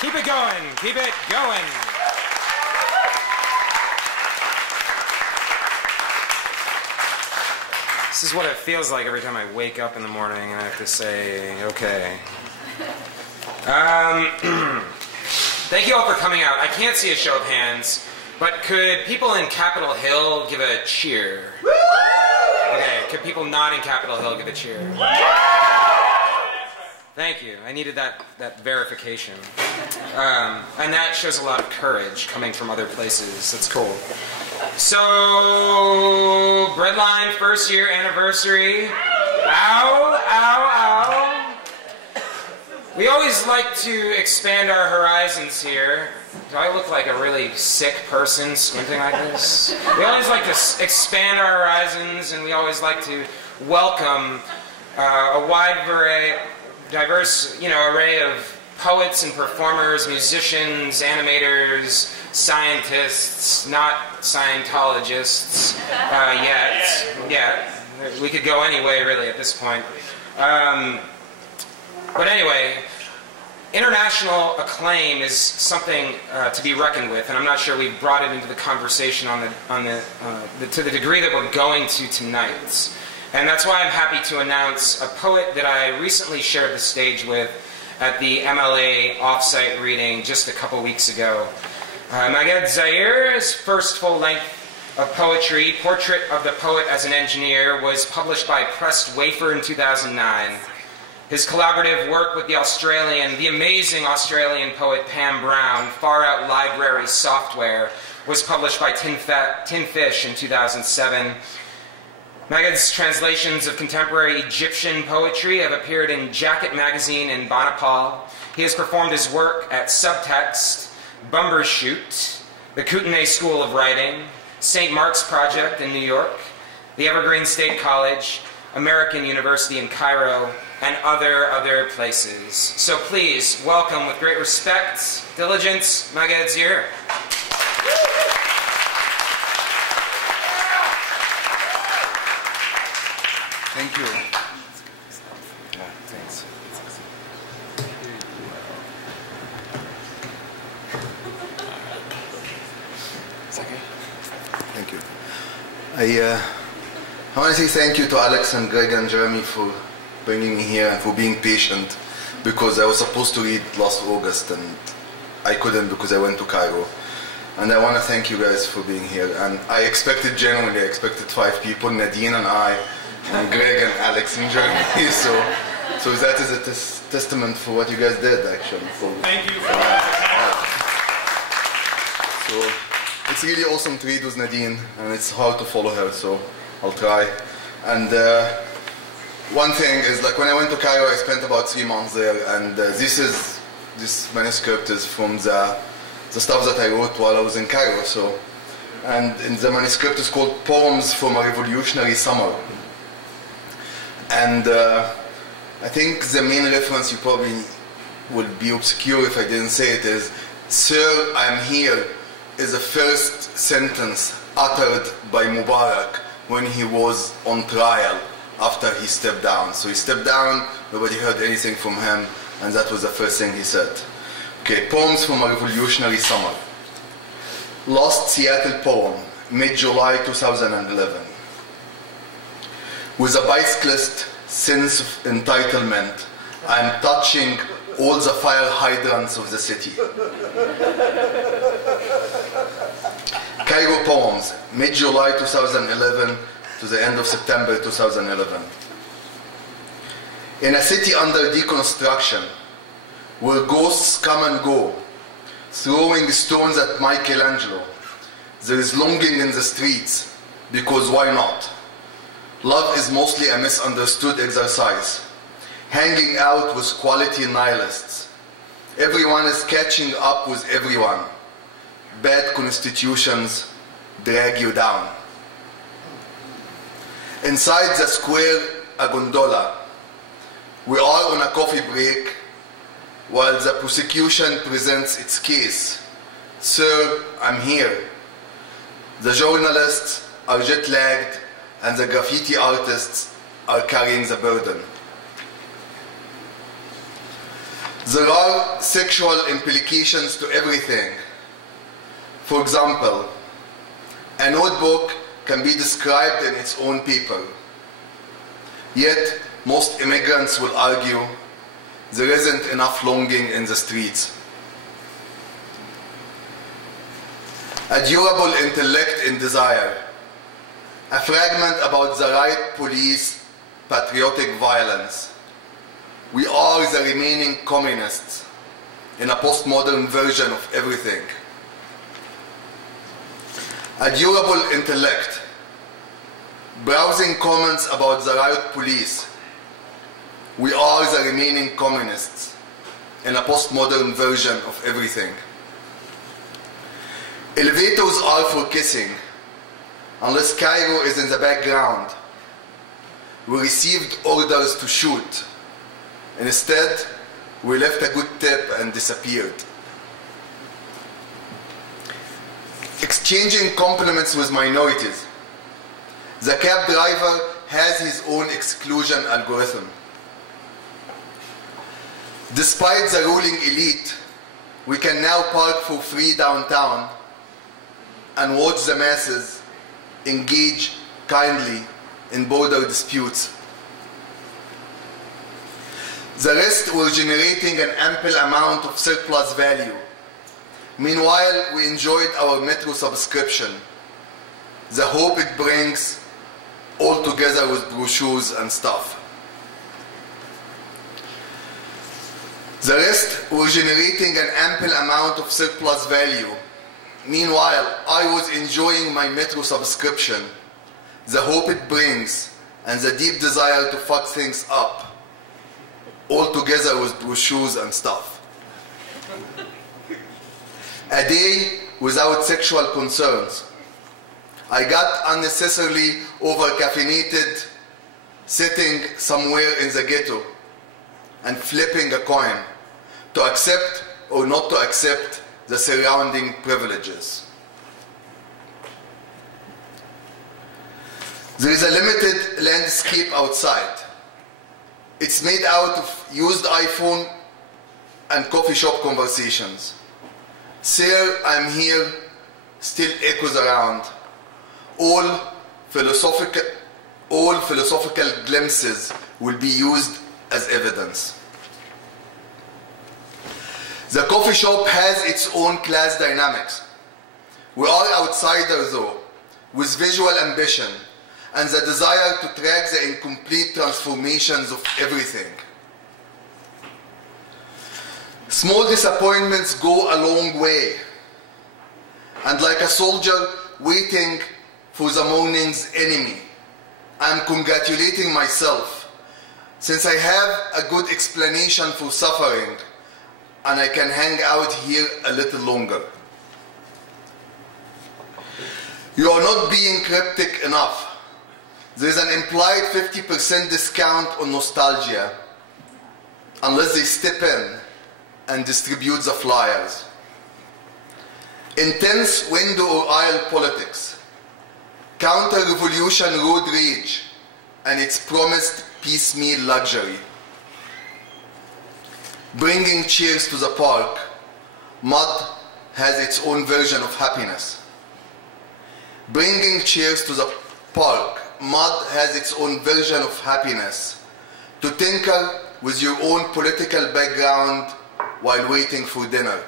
Keep it going. Keep it going. This is what it feels like every time I wake up in the morning and I have to say, okay. Thank you all for coming out. I can't see a show of hands, but could people in Capitol Hill give a cheer? Okay, could people not in Capitol Hill give a cheer? Thank you. I needed that verification. And that shows a lot of courage coming from other places. That's cool. So, Breadline first year anniversary. Ow, ow, ow. We always like to expand our horizons here. Do I look like a really sick person squinting like this? We always like to expand our horizons, and we always like to welcome a wide diverse, array of poets and performers, musicians, animators, scientists, not Scientologists yet. We could go any way, really, at this point. But anyway, international acclaim is something to be reckoned with, and I'm not sure we've brought it into the conversation to the degree that we're going to tonight. And that's why I'm happy to announce a poet that I recently shared the stage with at the MLA offsite reading just a couple weeks ago. Zaher's first full length of poetry, Portrait of the Poet as an Engineer, was published by Pressed Wafer in 2009. His collaborative work with the amazing Australian poet Pam Brown, Far Out Library Software, was published by Tin Fish in 2007. Magad's translations of contemporary Egyptian poetry have appeared in Jacket Magazine and Bonapal. He has performed his work at Subtext, Bumbershoot, the Kootenai School of Writing, St. Mark's Project in New York, the Evergreen State College, American University in Cairo, and other places. So please welcome with great respect, diligence, Magad Zaher. Thank you. Yeah, thanks. It's okay. Thank you. I want to say thank you to Alex and Greg and Jeremy for bringing me here and for being patient, because I was supposed to read last August and I couldn't because I went to Cairo. And I want to thank you guys for being here. And I expected 5 people, Nadine and I, and Greg and Alex and Jeremy. So that is a testament for what you guys did, actually. Thank you. So it's really awesome to read with Nadine, and it's hard to follow her, so I'll try. And one thing is, like, when I went to Cairo, I spent about 3 months there, and this manuscript is from the stuff that I wrote while I was in Cairo. And in the manuscript is called Poems from a Revolutionary Summer. And I think the main reference, you probably would be obscure if I didn't say it, is "Sir, I'm here" is the first sentence uttered by Mubarak when he was on trial after he stepped down. So he stepped down, nobody heard anything from him, and that was the first thing he said. Okay, Poems from a Revolutionary Summer. Lost Seattle poem, mid-July 2011. With a bicyclist sense of entitlement, I am touching all the fire hydrants of the city. Cairo Poems, mid-July 2011 to the end of September 2011. In a city under deconstruction, where ghosts come and go, throwing stones at Michelangelo, there is longing in the streets, because why not? Love is mostly a misunderstood exercise, hanging out with quality nihilists. Everyone is catching up with everyone. Bad constitutions drag you down. Inside the square, a gondola. We are on a coffee break while the prosecution presents its case. Sir, I'm here. The journalists are jet-lagged and the graffiti artists are carrying the burden. There are sexual implications to everything. For example, a notebook can be described in its own paper. Yet, most immigrants will argue there isn't enough longing in the streets. A durable intellect in desire. A fragment about the right police, patriotic violence. We are the remaining communists in a postmodern version of everything. A durable intellect. Browsing comments about the riot police. We are the remaining communists in a postmodern version of everything. Elevators are for kissing, unless Cairo is in the background. We received orders to shoot. Instead, we left a good tip and disappeared. Exchanging compliments with minorities. The cab driver has his own exclusion algorithm. Despite the ruling elite, we can now park for free downtown and watch the masses engage kindly in border disputes. The rest were generating an ample amount of surplus value. Meanwhile, we enjoyed our metro subscription, the hope it brings, all together with brochures and stuff. The rest were generating an ample amount of surplus value. Meanwhile, I was enjoying my metro subscription, the hope it brings, and the deep desire to fuck things up, all together with brochures and stuff. A day without sexual concerns. I got unnecessarily over-caffeinated, sitting somewhere in the ghetto and flipping a coin to accept or not to accept the surrounding privileges. There is a limited landscape outside. It's made out of used iPhone and coffee shop conversations. Sir, I'm here, still echoes around. All philosophical glimpses will be used as evidence. The coffee shop has its own class dynamics. We are outsiders though, with visual ambition and the desire to track the incomplete transformations of everything. Small disappointments go a long way. And like a soldier waiting for the morning's enemy, I'm congratulating myself since I have a good explanation for suffering and I can hang out here a little longer. You are not being cryptic enough. There is an implied 50% discount on nostalgia unless they step in and distribute the flyers. Intense window or aisle politics, counter-revolution road rage, and its promised piecemeal luxury. Bringing cheers to the park, mud has its own version of happiness. Bringing cheers to the park, mud has its own version of happiness. To tinker with your own political background while waiting for dinner.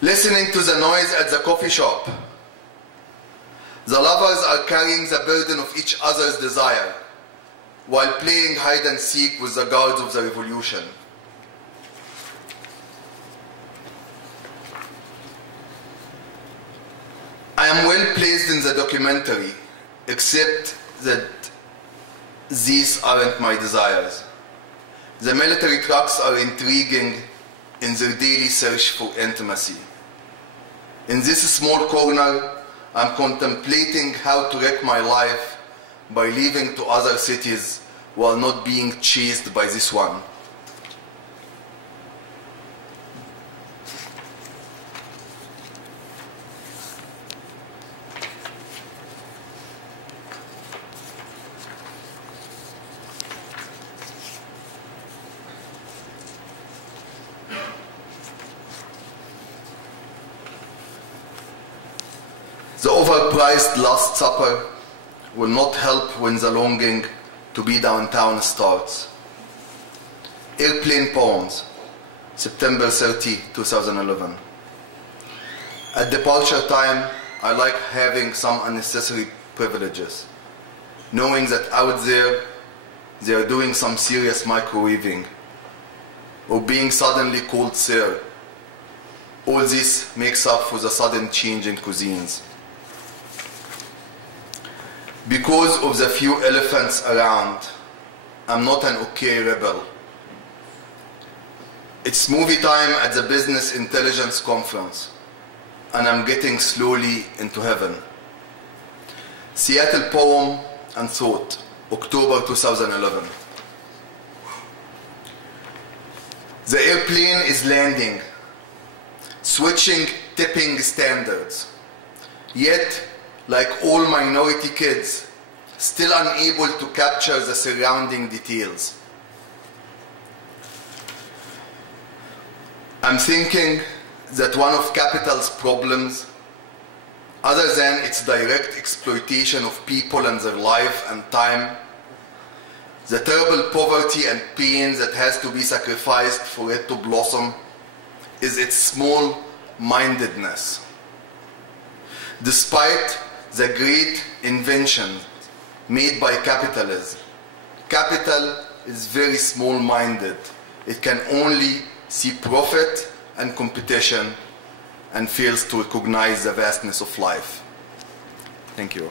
Listening to the noise at the coffee shop. The lovers are carrying the burden of each other's desire while playing hide and seek with the guards of the revolution. I am well placed in the documentary, except that these aren't my desires. The military trucks are intriguing in their daily search for intimacy. In this small corner, I'm contemplating how to wreck my life by leaving to other cities while not being chased by this one. overpriced Last Supper will not help when the longing to be downtown starts. Airplane Poems, September 30, 2011. At departure time, I like having some unnecessary privileges, knowing that out there they are doing some serious microwaving, or being suddenly called sir. All this makes up for the sudden change in cuisines. Because of the few elephants around, I'm not an okay rebel. It's movie time at the Business Intelligence Conference, and I'm getting slowly into heaven. Seattle Poem and Thought, October 2011. The airplane is landing, switching tipping standards. Yet, like all minority kids, still unable to capture the surrounding details. I'm thinking that one of capital's problems, other than its direct exploitation of people and their life and time, the terrible poverty and pain that has to be sacrificed for it to blossom, is its small-mindedness. Despite the great inventions made by capitalism, capital is very small-minded. It can only see profit and competition and fails to recognize the vastness of life. Thank you.